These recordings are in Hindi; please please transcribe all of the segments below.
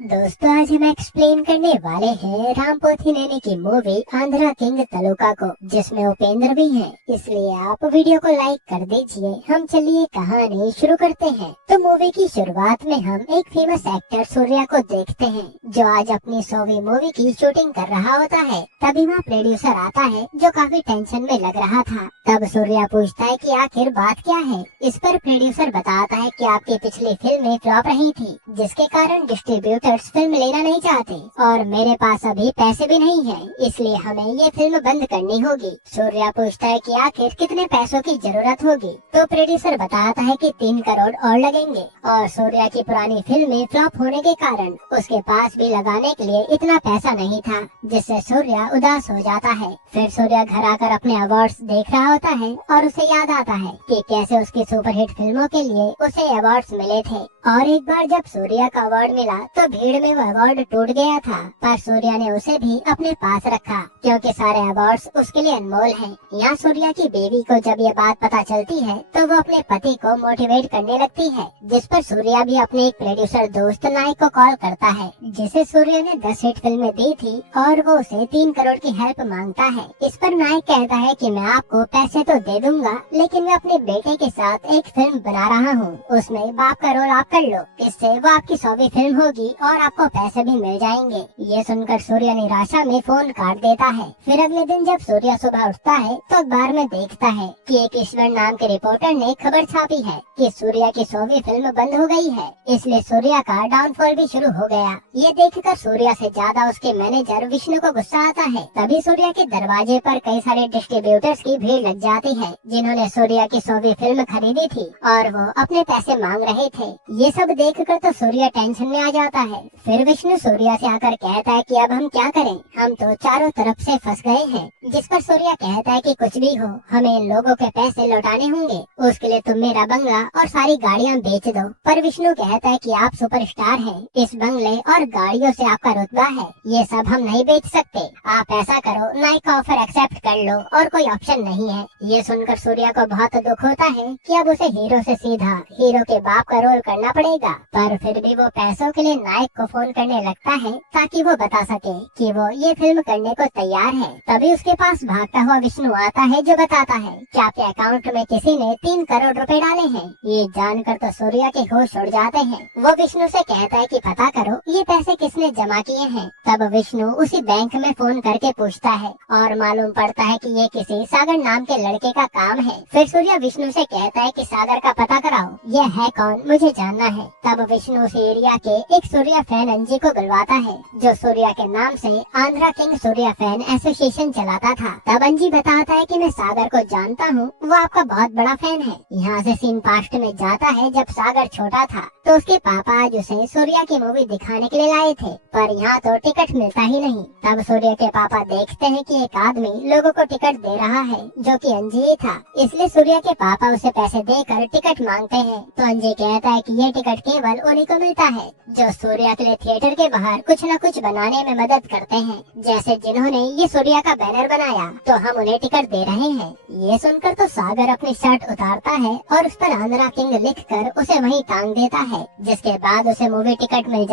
दोस्तों, आज हम एक्सप्लेन करने वाले हैं राम पोथिनेनी की मूवी आंध्रा किंग तलुका को, जिसमें उपेंद्र भी हैं। इसलिए आप वीडियो को लाइक कर दीजिए। हम चलिए कहानी शुरू करते हैं। तो मूवी की शुरुआत में हम एक फेमस एक्टर सूर्या को देखते हैं, जो आज अपनी 100वीं मूवी की शूटिंग कर रहा होता है। तभी वहाँ प्रोड्यूसर आता है, जो काफी टेंशन में लग रहा था। तब सूर्या पूछता है कि आखिर बात क्या है। इस पर प्रोड्यूसर बताता है कि आपकी पिछली फिल्में फ्लॉप रही थी, जिसके कारण डिस्ट्रीब्यूटर्स फिल्म लेना नहीं चाहते और मेरे पास अभी पैसे भी नहीं है, इसलिए हमें ये फिल्म बंद करनी होगी। सूर्या पूछता है कि आखिर कितने पैसों की जरूरत होगी। तो प्रोड्यूसर बताता है कि 3 करोड़ और लगेंगे। और सूर्या की पुरानी फिल्में फ्लॉप होने के कारण उसके पास भी लगाने के लिए इतना पैसा नहीं था, जिससे सूर्या उदास हो जाता है। फिर सूर्या घर आकर अपने अवार्ड्स देख रहा होता है और उसे याद आता है कि कैसे उसकी सुपरहिट फिल्मों के लिए उसे अवार्ड्स मिले थे। और एक बार जब सूर्या का अवार्ड मिला तो भीड़ में वो अवार्ड टूट गया था, पर सूर्या ने उसे भी अपने पास रखा, क्योंकि सारे अवार्ड्स उसके लिए अनमोल हैं। यहाँ सूर्या की बीवी को जब ये बात पता चलती है तो वो अपने पति को मोटिवेट करने लगती है, जिस पर सूर्या भी अपने एक प्रोड्यूसर दोस्त नायक को कॉल करता है, जिसे सूर्या ने 10 हिट फिल्में दी थी और वो उसे 3 करोड़ की हेल्प मांगता है। इस पर नायक कहता है कि मैं आपको पैसे तो दे दूंगा, लेकिन मैं अपने बेटे के साथ एक फिल्म बना रहा हूँ, उसमें बाप का रोल आप कर लो, इससे वो आपकी 100वीं फिल्म होगी और आपको पैसे भी मिल जाएंगे। ये सुनकर सूर्या निराशा में फोन काट देता है। फिर अगले दिन जब सूर्या सुबह उठता है तो अखबार में देखता है कि एक ईश्वर नाम के रिपोर्टर ने खबर छापी है कि सूर्या की 100वीं फिल्म बंद हो गई है, इसलिए सूर्या का डाउनफॉल भी शुरू हो गया। ये देखकर सूर्या से ज्यादा उसके मैनेजर विष्णु को गुस्सा आता है। तभी सूर्या के दरवाजे पर कई सारे डिस्ट्रीब्यूटर्स की भीड़ लग जाती है, जिन्होंने सूर्या की 100वीं फिल्म खरीदी थी और वो अपने पैसे मांग रहे थे। ये सब देखकर तो सूर्या टेंशन में आ जाता है। फिर विष्णु सूर्या से आकर कहता है कि अब हम क्या करें, हम तो चारों तरफ से फंस गए हैं। जिस पर सूर्या कहता है कि कुछ भी हो, हमें इन लोगों के पैसे लौटाने होंगे, उसके लिए तुम मेरा बंगला और सारी गाड़ियाँ बेच दो। पर विष्णु कहता है कि आप सुपरस्टार हैं, इस बंगले और गाड़ियों से आपका रुतबा है, ये सब हम नहीं बेच सकते। आप ऐसा करो, नायक का ऑफर एक्सेप्ट कर लो और कोई ऑप्शन नहीं है। ये सुनकर सूर्या को बहुत दुख होता है कि अब उसे हीरो से सीधा हीरो के बाप का रोल करना पड़ेगा। पर फिर भी वो पैसों के लिए नायक को फोन करने लगता है, ताकि वो बता सके कि वो ये फिल्म करने को तैयार है। तभी उसके पास भागता हुआ विष्णु आता है, जो बताता है कि आपके अकाउंट में किसी ने 3 करोड़ रुपए डाले हैं। ये जानकर तो सूर्या के होश उड़ जाते हैं। वो विष्णु से कहता है कि पता करो ये पैसे किसने जमा किए हैं। तब विष्णु उसी बैंक में फोन करके पूछता है और मालूम पड़ता है कि ये किसी सागर नाम के लड़के का काम है। फिर सूर्या विष्णु से कहता है कि सागर का पता कराओ, ये है कौन, मुझे जानना है। तब विष्णु उस एरिया के एक सूर्या फैन अंजी को बुलवाता है, जो सूर्या के नाम से Andhra king Surya fan association चलाता था। तब अंजी बताता है कि मैं सागर को जानता हूँ, वो आपका बहुत बड़ा फैन है। यहाँ से सीन पास्ट में जाता है, जब सागर छोटा था तो उसके पापा आज उसे सूर्या की मूवी दिखाने के लिए लाए थे, पर यहाँ तो टिकट मिलता ही नहीं। तब सूर्या के पापा देखते हैं कि एक आदमी लोगों को टिकट दे रहा है, जो कि अंजी ही था, इसलिए सूर्या के पापा उसे पैसे देकर टिकट मांगते हैं। तो अंजी कहता है कि ये टिकट केवल उन्हीं को मिलता है जो सूर्या के लिए थिएटर के बाहर कुछ न कुछ बनाने में मदद करते हैं, जैसे जिन्होंने ये सूर्या का बैनर बनाया, तो हम उन्हें टिकट दे रहे हैं। ये सुनकर तो सागर अपनी शर्ट उतारता है और उस पर आंध्रा किंग लिखकर उसे वहीं टांग देता है, जिसके बाद उसे मूवी टिकट मिल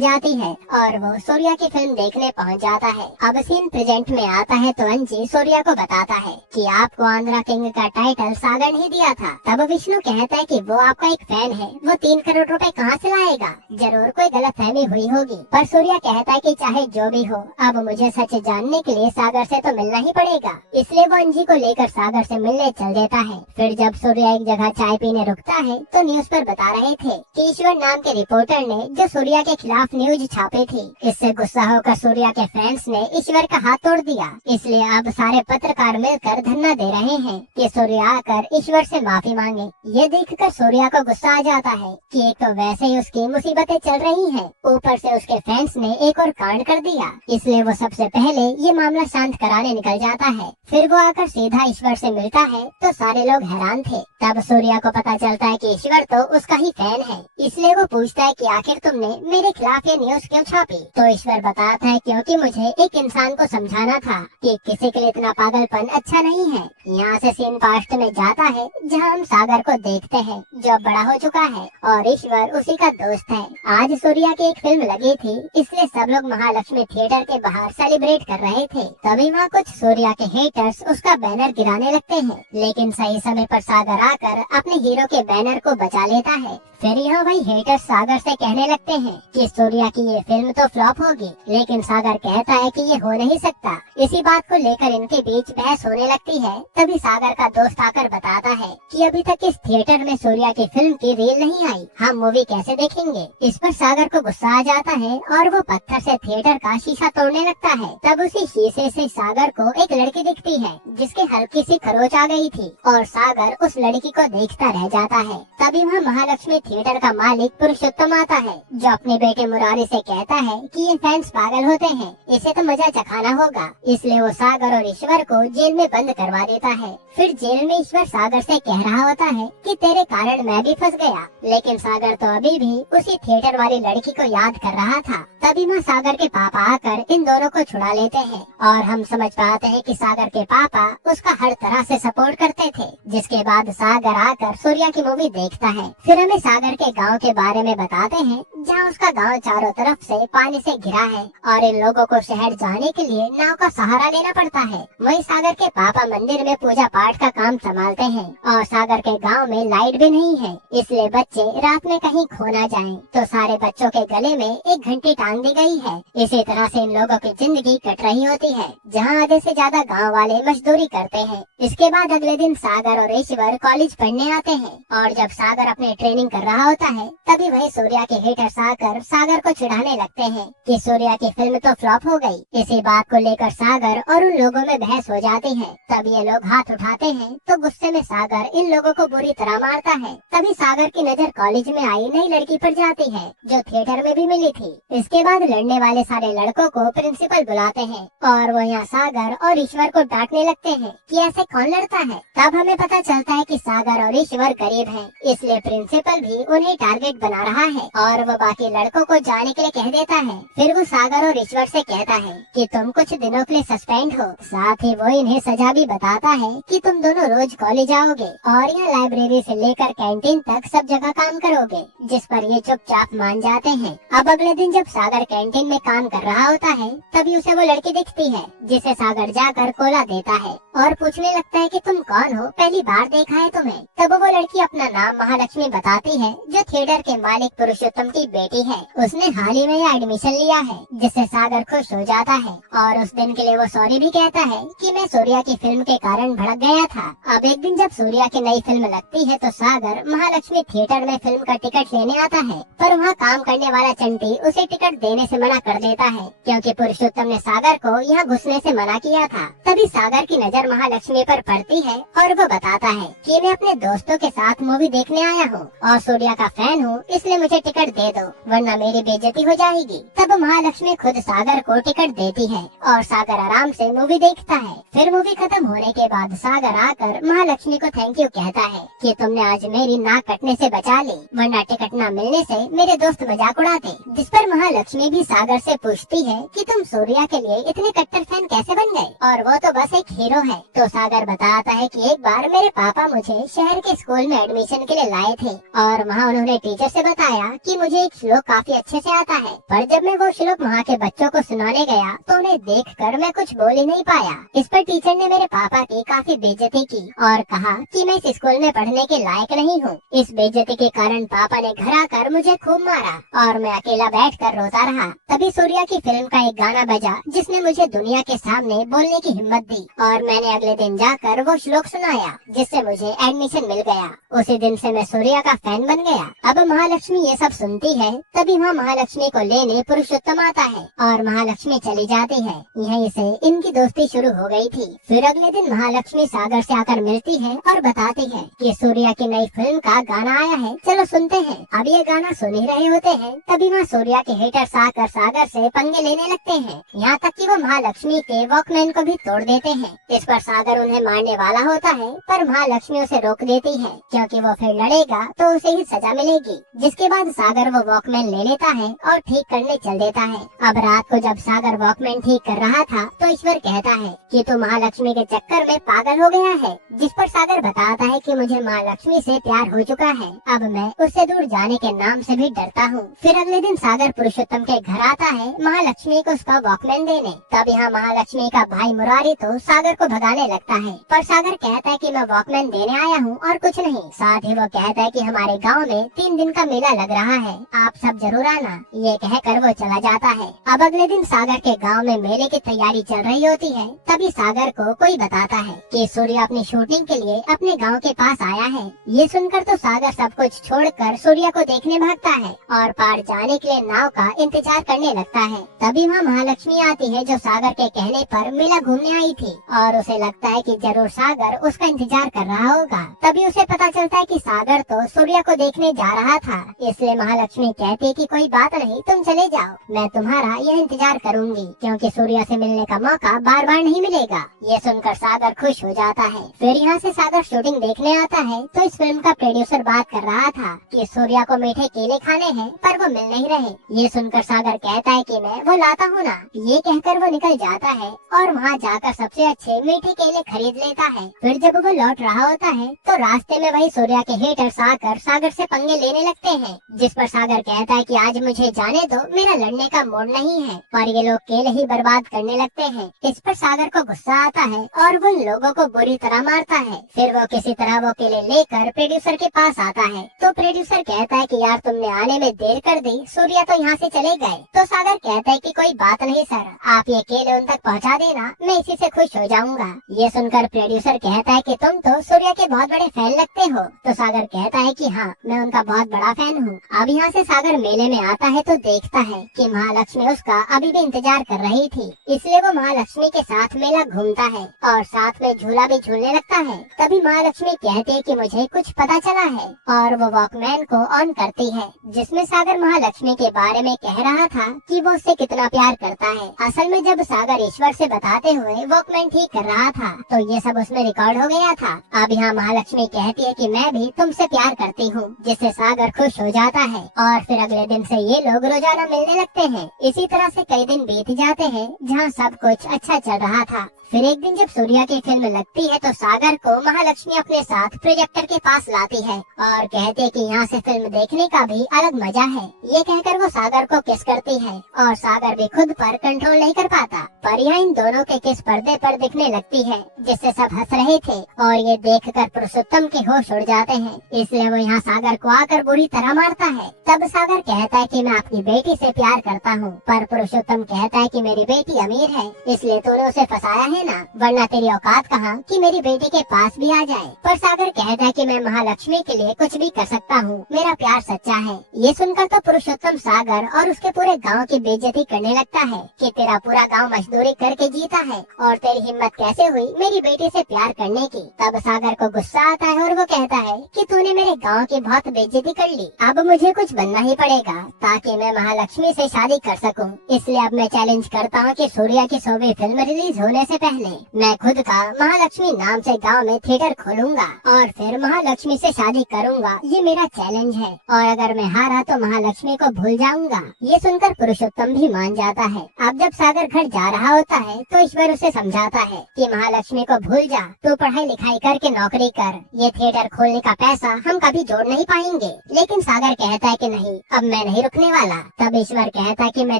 जाती है और वो सूर्या की फिल्म देखने पहुंच जाता है। अब सीन प्रेजेंट में आता है तो अंजी सूर्या को बताता है कि आपको आंध्रा किंग का टाइटल सागर नहीं दिया था। तब विष्णु कहता है कि वो आपका एक फैन है, वो 3 करोड़ रुपए कहाँ से लाएगा, जरूर कोई गलतफहमी हुई होगी। पर सूर्या कहता है कि चाहे जो भी हो, अब मुझे सच जानने के लिए सागर से तो मिलना ही पड़ेगा, इसलिए वो अंजी को लेकर सागर से मिलने चल देता है। फिर जब सूर्या एक जगह चाय पीने रुकता है तो न्यूज पर बता रहे थे कि ईश्वर नाम के रिपोर्टर ने जो सूर्या के खिलाफ न्यूज छापी थी, इससे गुस्सा होकर सूर्या के फैंस ने ईश्वर का हाथ तोड़ दिया। इसलिए अब सारे पत्रकार मिलकर धरना दे रहे हैं कि सूर्या आकर ईश्वर से माफी मांगे। ये देखकर सूर्या को गुस्सा आ जाता है कि एक तो वैसे ही उसकी मुसीबतें चल रही हैं, ऊपर से उसके फैंस ने एक और कांड कर दिया, इसलिए वो सबसे पहले ये मामला शांत कराने निकल जाता है। फिर वो आकर सीधा ईश्वर से मिलता है तो सारे लोग हैरान थे। तब सूर्या को पता चलता है कि ईश्वर तो उसका ही फैन है, इसलिए वो पूछता है कि आखिर तुमने मेरे खिलाफ ये न्यूज क्यों छापी। तो ईश्वर बताता है क्योंकि मुझे एक इंसान को समझाना था कि किसी के लिए इतना पागलपन अच्छा नहीं है। यहाँ से सीन पास्ट में जाता है, जहाँ हम सागर को देखते हैं, जो बड़ा हो चुका है और ईश्वर उसी का दोस्त है। आज सूर्या की एक फिल्म लगी थी, इसलिए सब लोग महालक्ष्मी थिएटर के बाहर सेलिब्रेट कर रहे थे। तभी वहाँ कुछ सूर्या के हेटर्स उसका बैनर गिराने लगते हैं, लेकिन सही समय पर सागर आकर अपने हीरो के बैनर को बचा लेता है। फिर यहाँ वही हेटर्स सागर से कहने लगते हैं कि सूर्या की ये फिल्म तो फ्लॉप होगी, लेकिन सागर कहता है कि ये हो नहीं सकता। इसी बात को लेकर इनके बीच बहस होने लगती है। तभी सागर का दोस्त आकर बताता है कि अभी तक इस थिएटर में सूर्या की फिल्म की रील नहीं आई, हम मूवी कैसे देखेंगे। इस पर सागर को गुस्सा आ जाता है और वो पत्थर से थिएटर का शीशा तोड़ने लगता है। तब उसी शीशे से सागर को एक लड़की दिखती है जिसके हल्की सी खरोच आ गई थी और सागर उस लड़की को देखता रह जाता है। तभी वहाँ महालक्ष्मी थिएटर का मालिक पुरुषोत्तम आता है, जो अपने बेटे मुरारी से कहता है कि ये फैंस पागल होते हैं, इसे तो मजा चखाना होगा। इसलिए वो सागर और ईश्वर को जेल में बंद करवा देता है। फिर जेल में ईश्वर सागर से कह रहा होता है कि तेरे कारण मैं भी फंस गया, लेकिन सागर तो अभी भी उसी थिएटर वाली लड़की को याद कर रहा था। तभी वहाँ सागर के पापा आकर इन दोनों को छुड़ा लेते हैं और हम समझ पाते हैं कि सागर के पापा उसका हर तरह से सपोर्ट करते थे। जिसके बाद सागर आकर सूर्या की मूवी देखता है। फिर हमें सागर के गांव के बारे में बताते हैं, जहाँ उसका गांव चारों तरफ से पानी से घिरा है और इन लोगों को शहर जाने के लिए नाव का सहारा लेना पड़ता है। वहीं सागर के पापा मंदिर में पूजा पाठ का काम संभालते हैं और सागर के गांव में लाइट भी नहीं है, इसलिए बच्चे रात में कहीं खो ना जाएं, तो सारे बच्चों के गले में एक घंटी टांग दी गई है। इसी तरह से इन लोगों की जिंदगी कट रही होती है, जहाँ आधे से ज्यादा गांव वाले मजदूरी करते हैं। इसके बाद अगले दिन सागर और ईश्वर कॉलेज पढ़ने आते हैं और जब सागर अपने ट्रेनिंग कर रहा होता है, तभी वही सूर्या के हेटर्स आकर सागर को चिढ़ाने लगते हैं कि सूर्या की फिल्म तो फ्लॉप हो गई। इसी बात को लेकर सागर और उन लोगों में बहस हो जाती है। तब ये लोग हाथ उठाते हैं तो गुस्से में सागर इन लोगों को बुरी तरह मारता है। तभी सागर की नजर कॉलेज में आई नई लड़की पर जाती है, जो थिएटर में भी मिली थी। इसके बाद लड़ने वाले सारे लड़कों को प्रिंसिपल बुलाते हैं और वो यहाँ सागर और ईश्वर को डांटने लगते हैं कि ऐसे कौन लड़ता है। तब हमें पता चलता है कि सागर और ईश्वर गरीब हैं, इसलिए प्रिंसिपल भी उन्हें टारगेट बना रहा है और वो बाकी लड़कों को जाने के लिए कह देता है। फिर वो सागर और ईश्वर से कहता है कि तुम कुछ दिनों के लिए सस्पेंड हो। साथ ही वो इन्हें सजा भी बताता है कि तुम दोनों रोज कॉलेज आओगे और यहाँ लाइब्रेरी से लेकर कैंटीन तक सब जगह काम करोगे, जिस पर ये चुपचाप मान जाते हैं। अब अगले दिन जब सागर कैंटीन में काम कर रहा होता है, तभी उसे वो लड़की दिखती है, जिसे सागर जाकर कोला देता है और पूछने लगता है कि तुम कौन हो, पहली बार देखा है तुम्हें। तब वो लड़की अपना नाम महालक्ष्मी बताती है, जो थिएटर के मालिक पुरुषोत्तम की बेटी है। उसने हाल ही में एडमिशन लिया है, जिससे सागर खुश हो जाता है और उस दिन के लिए वो सॉरी भी कहता है कि मैं सूर्या की फिल्म के कारण भड़क गया था। अब एक दिन जब सूर्या की नई फिल्म लगती है, तो सागर महालक्ष्मी थिएटर में फिल्म का टिकट लेने आता है, पर वहाँ काम करने वाला चंटी उसे टिकट देने से मना कर देता है, क्योंकि पुरुषोत्तम ने सागर को यहाँ घुसने से मना किया था। तभी सागर की नजर महालक्ष्मी पर पड़ती है और वो बताता है कि मैं अपने दोस्तों के साथ मूवी देखने आया हूँ और सूर्या का फैन हूँ, इसलिए मुझे टिकट दे दो, वरना मेरी बेइज्जती हो जाएगी। तब महालक्ष्मी खुद सागर को टिकट देती है और सागर आराम से मूवी देखता है। फिर मूवी खत्म होने के बाद सागर आकर महालक्ष्मी को थैंक यू कहता है कि तुमने आज मेरी नाक कटने से बचा ली, वरना टिकट न मिलने से मेरे दोस्त मजाक उड़ाते। जिस पर महालक्ष्मी भी सागर से पूछती है कि तुम सूर्या के लिए इतने कट्टर फैन कैसे बन गए, और वो तो बस एक हीरो है। तो सागर बताता है कि एक बार मेरे पापा मुझे शहर के स्कूल में एडमिशन के लिए लाए थे और वहाँ उन्होंने टीचर से बताया कि मुझे एक श्लोक काफी अच्छे से आता है, पर जब मैं वो श्लोक वहाँ के बच्चों को सुनाने गया तो उन्हें देखकर मैं कुछ बोल ही नहीं पाया। इस पर टीचर ने मेरे पापा की काफी बेइज्जती की और कहा कि मैं इस स्कूल में पढ़ने के लायक नहीं हूँ। इस बेइज्जती के कारण पापा ने घर आकर मुझे खूब मारा और मैं अकेला बैठकर रोता रहा। तभी सूर्या की फिल्म का एक गाना बजा, जिसने मुझे दुनिया के सामने बोलने की हिम्मत दी और मैंने अगले दिन जाकर वो श्लोक सुनाया, जिससे मुझे एडमिशन मिल गया। उसी दिन से मैं सूर्या का फैन बन गया। अब महालक्ष्मी ये सब सुनती है, तभी वहाँ महालक्ष्मी को लेने पुरुषोत्तम आता है और महालक्ष्मी चली जाती है। यहीं से इनकी दोस्ती शुरू हो गई थी। फिर अगले दिन महालक्ष्मी सागर से आकर मिलती है और बताती है कि सूर्या की नई फिल्म का गाना आया है, चलो सुनते हैं। अब ये गाना सुन ही रहे होते हैं, तभी वहाँ सूर्या के हेटर देखकर सागर से पंगे लेने लगते हैं। यहाँ तक कि वो महालक्ष्मी के वॉकमैन को भी तोड़ देते हैं। इस पर सागर उन्हें मारने वाला होता है, पर महालक्ष्मी उसे रोक देती है, क्योंकि वो फिर लड़ेगा तो उसे ही सजा मिलेगी। जिसके बाद सागर वो वॉकमैन ले लेता है और ठीक करने चल देता है। अब रात को जब सागर वॉकमैन ठीक कर रहा था तो ईश्वर कहता है कि तू महालक्ष्मी के चक्कर में पागल हो गया है। जिस पर सागर बताता है कि मुझे महालक्ष्मी से प्यार हो चुका है, अब मैं उससे दूर जाने के नाम से भी डरता हूँ। फिर अगले दिन सागर पुरुषोत्तम के घर आता है महालक्ष्मी को उसका वॉकमैन देने। तब यहाँ महालक्ष्मी का भाई मुरारी तो सागर को भगाने लगता है, पर सागर कहता है कि मैं वॉकमैन देने आया हूँ और कुछ नहीं। साथ ही वो कहता है कि हमारे गांव में 3 दिन का मेला लग रहा है, आप सब जरूर आना। ये कहकर वो चला जाता है। अब अगले दिन सागर के गांव में मेले की तैयारी चल रही होती है। तभी सागर को कोई बताता है कि सूर्य अपनी शूटिंग के लिए अपने गाँव के पास आया है। ये सुनकर तो सागर सब कुछ छोड़कर सूर्या को देखने भागता है और पार जाने के लिए नाव का इंतजार करने लगता है। तभी वहाँ महालक्ष्मी आती है, जो सागर के कहने पर मेला घूमने आई थी, और उसे लगता है कि जरूर सागर उसका इंतजार कर रहा होगा। तभी उसे पता चलता है कि सागर तो सूर्या को देखने जा रहा था। इसलिए महालक्ष्मी कहती है कि कोई बात नहीं, तुम चले जाओ, मैं तुम्हारा यह इंतजार करूंगी, क्योंकि सूर्या से मिलने का मौका बार बार नहीं मिलेगा। ये सुनकर सागर खुश हो जाता है। फिर यहाँ से सागर शूटिंग देखने आता है तो इस फिल्म का प्रोड्यूसर बात कर रहा था कि सूर्या को मीठे केले खाने हैं, पर वो मिल नहीं रहे। ये सुनकर सागर कहता है कि मैं वो लाता हूँ ना। ये कहकर वो निकल जाता है और वहाँ जाकर सबसे अच्छे मीठे केले खरीद लेता है। फिर जब वो लौट रहा होता है तो रास्ते में वही सूर्या के हेटर्स आकर सागर से पंगे लेने लगते हैं। जिस पर सागर कहता है कि आज मुझे जाने दो, मेरा लड़ने का मूड नहीं है, और ये लोग केले ही बर्बाद करने लगते हैं। इस पर सागर को गुस्सा आता है और वो उन लोगों को बुरी तरह मारता है। फिर वो किसी तरह वो केले लेकर प्रोड्यूसर के पास आता है तो प्रोड्यूसर कहता है कि यार तुमने आने में देर कर दी, सूर्या तो यहाँ से चले गए। तो सागर कहता है कि कोई बात नहीं सर, आप ये केले उन तक पहुँचा देना, मैं इसी से खुश हो जाऊंगा। ये सुनकर प्रोड्यूसर कहता है कि तुम तो सूर्या के बहुत बड़े फैन लगते हो। तो सागर कहता है कि हाँ, मैं उनका बहुत बड़ा फैन हूँ। अब यहाँ से सागर मेले में आता है तो देखता है कि महालक्ष्मी उसका अभी भी इंतजार कर रही थी, इसलिए वो महालक्ष्मी के साथ मेला घूमता है और साथ में झूला भी झूलने लगता है। तभी महालक्ष्मी कहती है कि मुझे कुछ पता चला है, और वो वॉकमैन को ऑन करती है, जिसमें सागर महालक्ष्मी के बारे में कह रहा था कि वो उससे कितना प्यार करता है। असल में जब सागर ईश्वर से बताते हुए वॉकमैन ठीक कर रहा था तो ये सब उसमें रिकॉर्ड हो गया था। अब यहाँ महालक्ष्मी कहती है कि मैं भी तुमसे प्यार करती हूँ, जिससे सागर खुश हो जाता है। और फिर अगले दिन से ये लोग रोजाना मिलने लगते हैं। इसी तरह से कई दिन बीत जाते हैं जहाँ सब कुछ अच्छा चल रहा था। फिर एक दिन जब सूर्या की फिल्म लगती है तो सागर को महालक्ष्मी अपने साथ प्रोजेक्टर के पास लाती है और कहती है कि यहाँ से फिल्म देखने का भी अलग मजा है। ये कहकर वो सागर को किस करती है और सागर भी खुद पर कंट्रोल नहीं कर पाता। पर यहाँ इन दोनों के किस पर्दे पर दिखने लगती है, जिससे सब हंस रहे थे, और ये देखकर पुरुषोत्तम के होश उड़ जाते हैं। इसलिए वो यहाँ सागर को आकर बुरी तरह मारता है। तब सागर कहता है कि मैं अपनी बेटी से प्यार करता हूँ, पर पुरुषोत्तम कहता है कि मेरी बेटी अमीर है, इसलिए तूने उसे फंसाया है ना, वरना तेरी औकात कहाँ कि मेरी बेटी के पास भी आ जाए। पर सागर कहता है कि मैं महालक्ष्मी के लिए कुछ भी कर सकता हूँ, मेरा प्यार सच्चा है। ये सुनकर तो पुरुषोत्तम सागर और उसके पूरे गांव की बेइज्जती करने लगता है कि तेरा पूरा गांव मजदूरी करके जीता है और तेरी हिम्मत कैसे हुई मेरी बेटी से प्यार करने की। तब सागर को गुस्सा आता है और वो कहता है कि तूने मेरे गाँव की बहुत बेइज्जती कर ली, अब मुझे कुछ बनना ही पड़ेगा ताकि मैं महालक्ष्मी से शादी कर सकूं। इसलिए अब मैं चैलेंज करता हूँ कि सूर्या की 100वीं फिल्म रिलीज होने से पहले मैं खुद का महालक्ष्मी नाम से गांव में थिएटर खोलूंगा और फिर महालक्ष्मी से शादी करूंगा। ये मेरा चैलेंज है, और अगर मैं हारा तो महालक्ष्मी को भूल जाऊंगा। ये सुनकर पुरुषोत्तम भी मान जाता है। अब जब सागर घर जा रहा होता है तो ईश्वर उसे समझाता है कि महालक्ष्मी को भूल जा, तू पढ़ाई लिखाई करके नौकरी कर, ये थिएटर खोलने का पैसा हम कभी जोड़ नहीं पाएंगे। लेकिन सागर कहता है कि नहीं, अब मैं नहीं रुकने वाला। तब ईश्वर कहता है कि मैं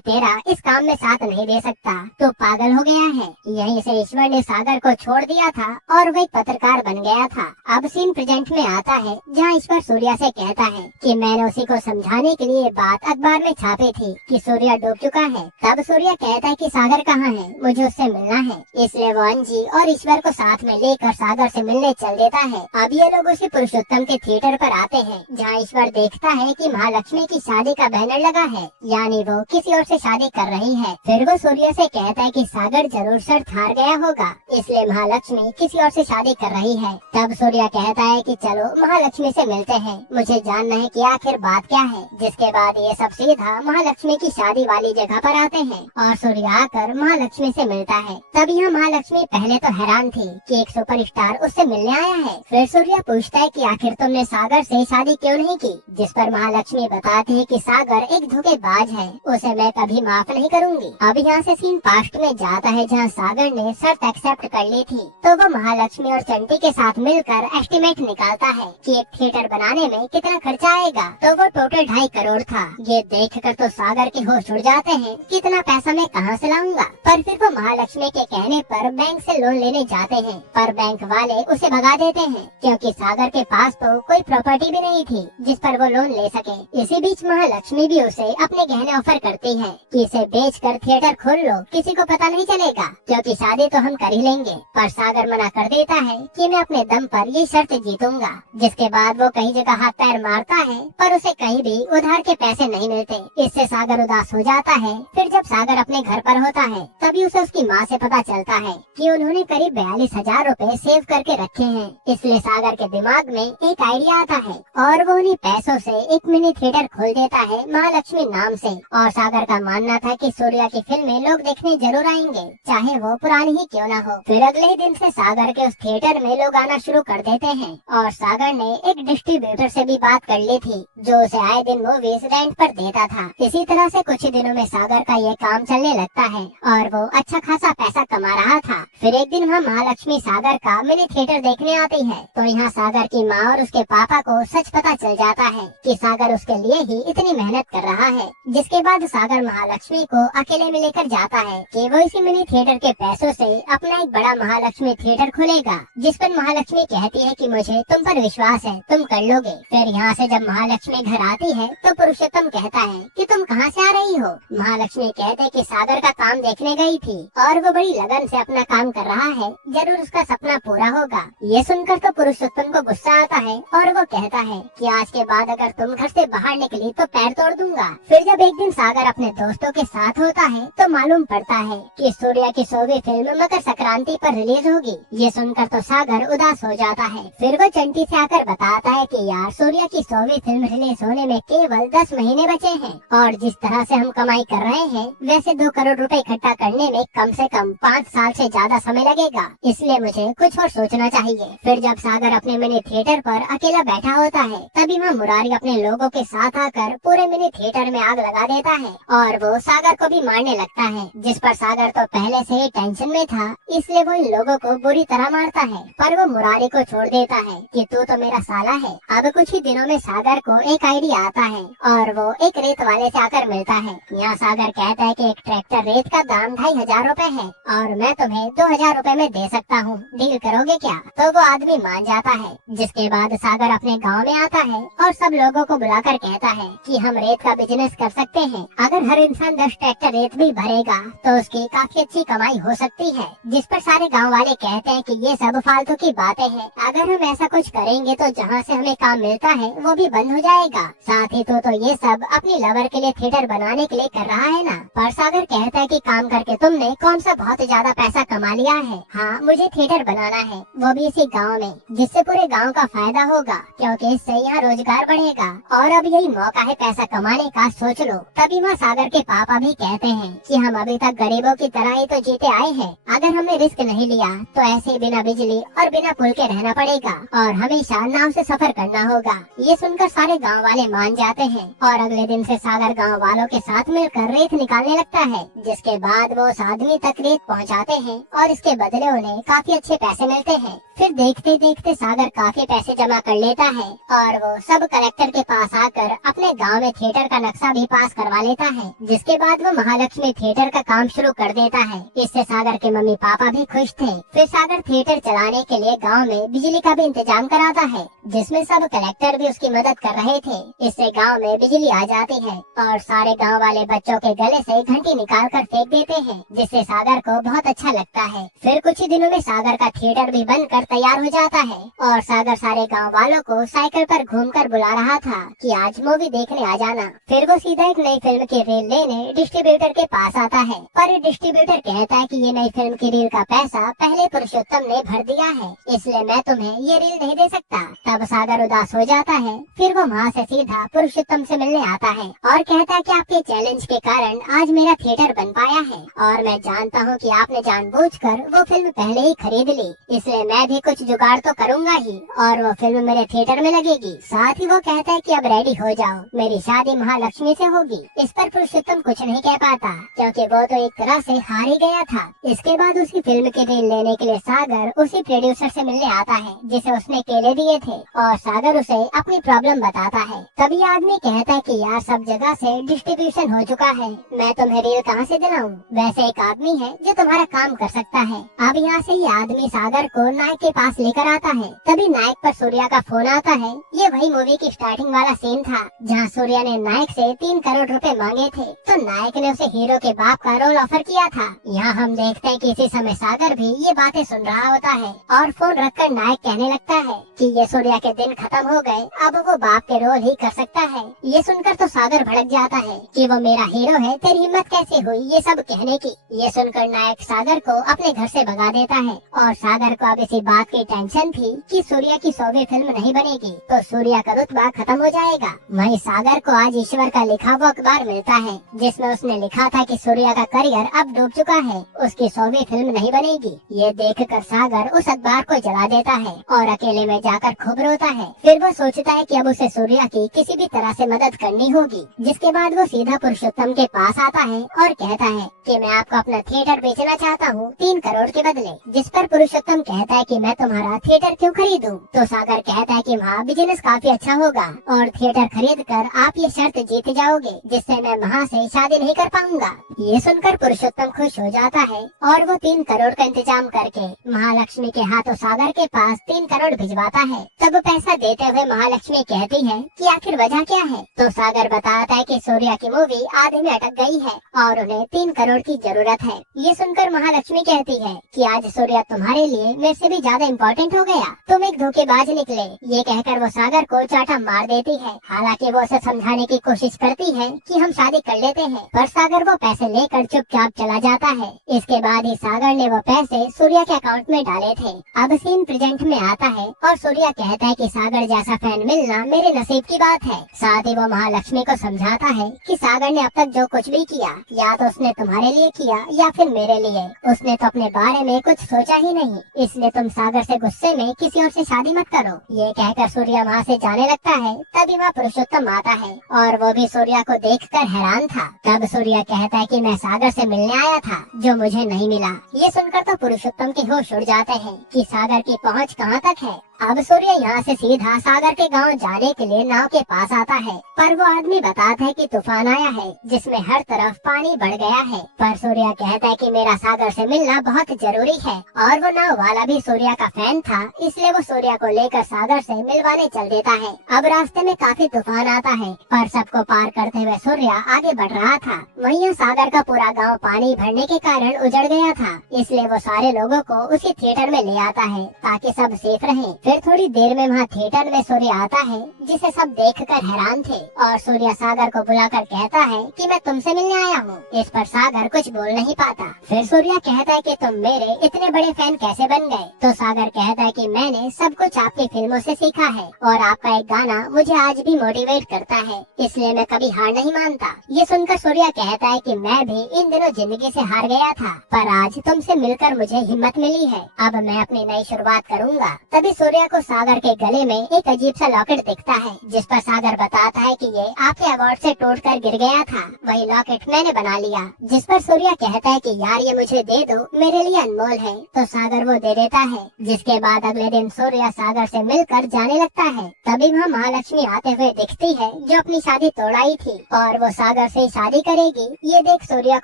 तेरा इस काम में साथ नहीं दे सकता, तो पागल हो गया है। यहीं से ईश्वर ने सागर को छोड़ दिया था और वो एक पत्रकार बन गया था। अब सीन प्रेजेंट में आता है जहाँ ईश्वर सूर्या से कहता है कि मैंने उसी को समझाने के लिए बात अखबार में छापी थी कि सूर्या डूब चुका है। तब सूर्या कहता है कि सागर कहाँ है, मुझे उससे मिलना है। इसलिए वो अंजी और ईश्वर को साथ में लेकर सागर से मिलने चल देता है। अब ये लोग उसी पुरुषोत्तम के थिएटर पर आते हैं जहाँ ईश्वर देखता है कि महालक्ष्मी की शादी का बैनर लगा है, यानी वो किसी और से शादी कर रही है। फिर वो सूर्या से कहता है कि सागर जरूर शर्त हार गया गया होगा, इसलिए महालक्ष्मी किसी और से शादी कर रही है। तब सूर्या कहता है कि चलो महालक्ष्मी से मिलते हैं, मुझे जानना है कि आखिर बात क्या है। जिसके बाद ये सब सीधा महालक्ष्मी की शादी वाली जगह पर आते हैं और सूर्या आकर महालक्ष्मी से मिलता है। तब यहाँ महालक्ष्मी पहले तो हैरान थी कि एक सुपरस्टार उससे मिलने आया है। फिर सूर्या पूछता है कि आखिर तुमने सागर से शादी क्यों नहीं की, जिस पर महालक्ष्मी बताती है कि सागर एक धोखेबाज है, उसे मैं कभी माफ नहीं करूंगी। अब यहाँ से सीन पास्ट में जाता है जहाँ सागर ने शर्त एक्सेप्ट कर ली थी। तो वो महालक्ष्मी और चंटी के साथ मिलकर एस्टिमेट निकालता है कि एक थिएटर बनाने में कितना खर्चा आएगा। तो वो टोटल 2.5 करोड़ था। ये देखकर तो सागर के होश उड़ जाते हैं, कितना पैसा मैं कहाँ से लाऊंगा। पर फिर वो महालक्ष्मी के कहने पर बैंक से लोन लेने जाते हैं, पर बैंक वाले उसे भगा देते हैं क्योंकि सागर के पास तो कोई प्रॉपर्टी भी नहीं थी जिस पर वो लोन ले सके। इसी बीच महालक्ष्मी भी उसे अपने गहने ऑफर करती है कि इसे बेचकर थिएटर खोल लो, किसी को पता नहीं चलेगा क्योंकि शादी तो हम कर ही लेंगे। पर सागर मना कर देता है कि मैं अपने दम पर ये शर्त जीतूंगा। जिसके बाद वो कई जगह हाथ पैर मारता है पर उसे कहीं भी उधार के पैसे नहीं मिलते। इससे सागर उदास हो जाता है। फिर जब सागर अपने घर पर होता है तभी उसे उसकी माँ से पता चलता है कि उन्होंने करीब 42,000 रूपए सेव करके रखे हैं। इसलिए सागर के दिमाग में एक आइडिया आता है और वो उन्हीं पैसों से एक मिनी थिएटर खोल देता है महालक्ष्मी नाम से। और सागर का मानना था कि सूर्या की फिल्में लोग देखने जरूर आएंगे, चाहे वो पुरानी ही क्यों न हो। फिर अगले ही दिन से सागर के उस थिएटर में लोग आना शुरू कर देते हैं और सागर ने एक डिस्ट्रीब्यूटर से भी बात कर ली थी जो उसे आए दिन मूवीज रेंट पर देता था। इसी तरह से कुछ दिनों में सागर का ये काम चलने लगता है और वो अच्छा खासा पैसा कमा रहा था। फिर एक दिन वहाँ महालक्ष्मी सागर का मिनी थिएटर देखने आती है तो यहाँ सागर की माँ और उसके पापा को सच पता चल जाता है कि सागर उसके लिए ही इतनी मेहनत कर रहा है। जिसके बाद सागर महालक्ष्मी को अकेले में लेकर जाता है कि वो इसी मिनी थिएटर के पैसों से अपना एक बड़ा महालक्ष्मी थिएटर खोलेगा। जिस पर महालक्ष्मी कहती है कि मुझे तुम पर विश्वास है, तुम कर लोगे। फिर यहाँ से जब महालक्ष्मी घर आती है तो पुरुषोत्तम कहता है कि तुम कहाँ से आ रही हो। महालक्ष्मी कहते कि सागर का काम देखने गई थी और वो बड़ी लगन से अपना काम कर रहा है, जरूर उसका सपना पूरा होगा। ये सुनकर तो पुरुषोत्तम को गुस्सा आता है और वो कहता है कि आज के बाद अगर तुम घर से बाहर निकली तो पैर तोड़ दूंगा। फिर जब एक दिन सागर अपने दोस्तों के साथ होता है तो मालूम पड़ता है कि सूर्या की 100वीं फिल्म मकर संक्रांति पर रिलीज होगी। ये सुनकर तो सागर उदास हो जाता है। फिर वो चंटी से आकर बताता है कि यार सूर्या की 100वीं फिल्म रिलीज होने में केवल 10 महीने बचे हैं और जिस तरह से हम कमाई कर रहे हैं वैसे 2 करोड़ रुपए इकट्ठा करने में कम से कम 5 साल से ज्यादा समय लगेगा, इसलिए मुझे कुछ और सोचना चाहिए। फिर जब सागर अपने मिनी थिएटर पर अकेला बैठा होता है तभी वहाँ मुरारी अपने लोगों के साथ आकर पूरे मिनी थिएटर में आग लगा देता है और वो सागर को भी मारने लगता है। जिस पर सागर तो पहले से ही टेंशन में था, इसलिए वो इन लोगों को बुरी तरह मारता है। पर वो मुरारी को छोड़ देता है कि तू तो मेरा साला है। अब कुछ ही दिनों में सागर को एक आइडिया आता है और वो एक रेत वाले से आकर मिलता है। यहाँ सागर कहता है कि एक ट्रैक्टर रेत का दाम 2,500 रूपए है और मैं तुम्हें 2,000 रूपए में दे सकता हूँ, डील करोगे क्या? तो वो आदमी मान जाता है। जिसके बाद सागर अपने गाँव में आता है और सब लोगों को बुलाकर कहता है कि हम रेत का बिजनेस कर सकते हैं। अगर हर इंसान 10 ट्रैक्टर रेत भी भरेगा तो उसकी काफी अच्छी कमाई हो सकती है। जिस पर सारे गांव वाले कहते हैं कि ये सब फालतू की बातें हैं, अगर हम ऐसा कुछ करेंगे तो जहाँ से हमें काम मिलता है वो भी बंद हो जाएगा। साथ ही तो ये सब अपनी लवर के लिए थिएटर बनाने के लिए कर रहा है ना। पर सागर कहता है कि काम करके तुमने कौन सा बहुत ज्यादा पैसा कमा लिया है। हाँ, मुझे थिएटर बनाना है, वो भी इसी गाँव में, जिससे पूरे गाँव का फायदा होगा क्योंकि इससे यहाँ रोजगार बढ़ेगा और अब यही मौका है पैसा कमाने का, सोच लो। तभी वहाँ सागर के पापा भी कहते हैं कि हम अभी तक गरीबों की तरह ही तो जीते आए हैं, अगर हमने रिस्क नहीं लिया तो ऐसे ही बिना बिजली और बिना पुल के रहना पड़ेगा और हमेशा नाव से सफर करना होगा। ये सुनकर सारे गांव वाले मान जाते हैं और अगले दिन से सागर गांव वालों के साथ मिलकर रेत निकालने लगता है। जिसके बाद वो उस आदमी तक रेत पहुंचाते हैं और इसके बदले उन्हें काफी अच्छे पैसे मिलते हैं। फिर देखते देखते सागर काफी पैसे जमा कर लेता है और वो सब कलेक्टर के पास आकर अपने गांव में थिएटर का नक्शा भी पास करवा लेता है। जिसके बाद वो महालक्ष्मी थिएटर का काम शुरू कर देता है। इससे सागर के मम्मी पापा भी खुश थे। फिर सागर थिएटर चलाने के लिए गांव में बिजली का भी इंतजाम कराता है, जिसमें सब कलेक्टर भी उसकी मदद कर रहे थे। इससे गांव में बिजली आ जाती है और सारे गांव वाले बच्चों के गले से घंटी निकाल कर फेंक देते हैं, जिससे सागर को बहुत अच्छा लगता है। फिर कुछ ही दिनों में सागर का थिएटर भी बनकर तैयार हो जाता है और सागर सारे गाँव वालों को साइकिल पर घूमकर बुला रहा था कि आज मूवी देखने आ जाना। फिर वो सीधा एक नई फिल्म की रील लेने डिस्ट्रीब्यूटर के पास आता है, पर डिस्ट्रीब्यूटर कहता है कि ये नई फिल्म की रील का पैसा पहले पुरुषोत्तम ने भर दिया है, इसलिए मैं तुम्हें ये रील नहीं दे सकता। तब सागर उदास हो जाता है। फिर वो वहाँ से सीधा पुरुषोत्तम से मिलने आता है और कहता है कि आपके चैलेंज के कारण आज मेरा थिएटर बन पाया है और मैं जानता हूँ कि आपने जानबूझकर वो फिल्म पहले ही खरीद ली, इसलिए मैं भी कुछ जुगाड़ तो करूँगा ही और वो फिल्म मेरे थिएटर में लगेगी। साथ ही वो कहता है कि अब रेडी हो जाओ, मेरी शादी महालक्ष्मी से होगी। इस पर पुरुषोत्तम कुछ नहीं कह पाता क्योंकि वो तो एक तरह से हार ही गया था। इसके बाद उसकी फिल्म की रील लेने के लिए सागर उसी प्रोड्यूसर से मिलने आता है जिसे उसने केले दिए थे और सागर उसे अपनी प्रॉब्लम बताता है। तभी आदमी कहता है कि यार सब जगह से डिस्ट्रीब्यूशन हो चुका है, मैं तुम्हें रील कहाँ से दिलाऊं? वैसे एक आदमी है जो तुम्हारा काम कर सकता है। अब यहाँ से ये आदमी सागर को नायक के पास लेकर आता है। तभी नायक पर सूर्या का फोन आता है। ये वही मूवी की स्टार्टिंग वाला सीन था जहाँ सूर्या ने नायक से 3 करोड़ रुपए मांगे थे, तो नायक ने उसे हीरो के बाप का रोल ऑफर किया था। यहाँ हम देखते हैं कि इसी समय सागर भी ये बातें सुन रहा होता है और फोन रखकर नायक कहने लगता है कि ये सूर्या के दिन खत्म हो गए, अब वो बाप के रोल ही कर सकता है। ये सुनकर तो सागर भड़क जाता है कि वो मेरा हीरो है, तेरी हिम्मत कैसे हुई ये सब कहने की। ये सुनकर नायक सागर को अपने घर से भगा देता है और सागर को अब इसी बात की टेंशन थी कि सूर्या की 100वीं फिल्म नहीं बनेगी तो सूर्या का रुतबा खत्म हो जाएगा। वहीं सागर को आज ईश्वर का लिखा हुआ अखबार मिलता है जिसमें उसने लिखा था कि सूर्या का करियर अब डूब चुका है, उसकी 100वीं फिल्म नहीं बनेगी। ये देखकर सागर उस अखबार को जला देता है और अकेले में जाकर खूब रोता है। फिर वो सोचता है कि अब उसे सूर्या की किसी भी तरह से मदद करनी होगी, जिसके बाद वो सीधा पुरुषोत्तम के पास आता है और कहता है कि मैं आपको अपना थिएटर बेचना चाहता हूँ 3 करोड़ के बदले। जिस पर पुरुषोत्तम कहता है कि मैं तुम्हारा थिएटर क्यों खरीदूं? तो सागर कहता है कि वहाँ बिजनेस काफी अच्छा होगा और थिएटर खरीद कर आप ये शर्त जीत जाओगे जिससे मैं वहाँ से शादी नहीं कर पाऊंगा। ये सुनकर पुरुषोत्तम खुश हो जाता है और वो 3 करोड़ का इंतजाम करके महालक्ष्मी के हाथों सागर के पास 3 करोड़ भिजवाता है। तब पैसा देते हुए महालक्ष्मी कहती है कि आखिर वजह क्या है? तो सागर बताता है कि सूर्या की मूवी आधे में अटक गई है और उन्हें 3 करोड़ की जरूरत है। ये सुनकर महालक्ष्मी कहती है कि आज सूर्या तुम्हारे लिए मेरे से भी ज्यादा इम्पोर्टेंट हो गया, तुम एक धोखेबाज निकले। ये कहकर वो सागर को चाटा मार देती है। हालांकि वो उसे समझाने की कोशिश करती है कि हम शादी कर लेते हैं, पर सागर वो पैसे लेकर चुपचाप चला जाता है। इसके बाद ही सागर ने वो पैसे सूर्या के अकाउंट में डाले थे। अब सीन प्रेजेंट में आता है और सूर्या कहता है कि सागर जैसा फैन मिलना मेरे नसीब की बात है। साथ ही वो महालक्ष्मी को समझाता है कि सागर ने अब तक जो कुछ भी किया या तो उसने तुम्हारे लिए किया या फिर मेरे लिए, उसने तो अपने बारे में कुछ सोचा ही नहीं, इसलिए तुम सागर से गुस्से में किसी और से शादी मत करो। ये कहकर सूर्या वहाँ से जाने लगता है। तभी वहाँ पुरुषोत्तम आता है और वो भी सूर्या को देखकर हैरान था। तब सूर्या कहता है कि मैं सागर से मिलने आया था जो मुझे नहीं मिला। ये सुनकर तो पुरुषोत्तम के होश उड़ जाते हैं कि सागर की पहुँच कहाँ तक है। अब सूर्य यहाँ से सीधा सागर के गांव जाने के लिए नाव के पास आता है, पर वो आदमी बताता है कि तूफान आया है जिसमें हर तरफ पानी बढ़ गया है। पर सूर्या कहता है कि मेरा सागर से मिलना बहुत जरूरी है और वो नाव वाला भी सूर्या का फैन था, इसलिए वो सूर्या को लेकर सागर से मिलवाने चल देता है। अब रास्ते में काफी तूफान आता है पर सबको पार करते हुए सूर्या आगे बढ़ रहा था। वहीं सागर का पूरा गाँव पानी भरने के कारण उजड़ गया था, इसलिए वो सारे लोगों को उसी थिएटर में ले आता है ताकि सब सेफ रहे। फिर थोड़ी देर में वहाँ थिएटर में सूर्य आता है जिसे सब देखकर हैरान थे और सूर्य सागर को बुलाकर कहता है कि मैं तुमसे मिलने आया हूँ। इस पर सागर कुछ बोल नहीं पाता। फिर सूर्य कहता है कि तुम मेरे इतने बड़े फैन कैसे बन गए? तो सागर कहता है कि मैंने सब कुछ आपकी फिल्मों से सीखा है और आपका एक गाना मुझे आज भी मोटिवेट करता है, इसलिए मैं कभी हार नहीं मानता। ये सुनकर सूर्य कहता है कि मैं भी इन दिनों जिंदगी से हार गया था, पर आज तुमसे मिलकर मुझे हिम्मत मिली है, अब मैं अपनी नई शुरुआत करूँगा। तभी सूर्य को सागर के गले में एक अजीब सा लॉकेट दिखता है जिस पर सागर बताता है कि ये आपके अवार्ड से टूटकर गिर गया था, वही लॉकेट मैंने बना लिया। जिस पर सूर्य कहता है कि यार ये मुझे दे दो, मेरे लिए अनमोल है। तो सागर वो दे देता है। जिसके बाद अगले दिन सूर्य सागर से मिलकर जाने लगता है। तभी वहाँ महालक्ष्मी आते हुए दिखती है जो अपनी शादी तोड़ाई थी और वो सागर से शादी करेगी। ये देख सूर्य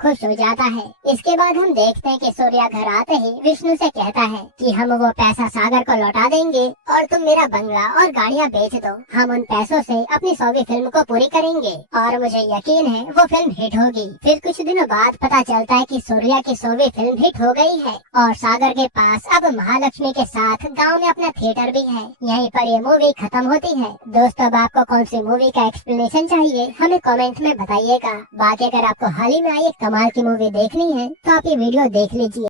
खुश हो जाता है। इसके बाद हम देखते हैं कि सूर्य घर आते ही विष्णु से कहता है कि हम वो पैसा सागर को लौटा देंगे और तुम मेरा बंगला और गाड़ियाँ बेच दो, हम उन पैसों से अपनी 100वीं फिल्म को पूरी करेंगे और मुझे यकीन है वो फिल्म हिट होगी। फिर कुछ दिनों बाद पता चलता है कि सूर्या की 100वीं फिल्म हिट हो गई है और सागर के पास अब महालक्ष्मी के साथ गांव में अपना थिएटर भी है। यहीं पर ये मूवी खत्म होती है। दोस्तों, अब आपको कौन सी मूवी का एक्सप्लेनेशन चाहिए हमें कमेंट में बताइएगा। बाकी अगर आपको हाल ही में आई एक कमाल की मूवी देखनी है तो आप ये वीडियो देख लीजिए।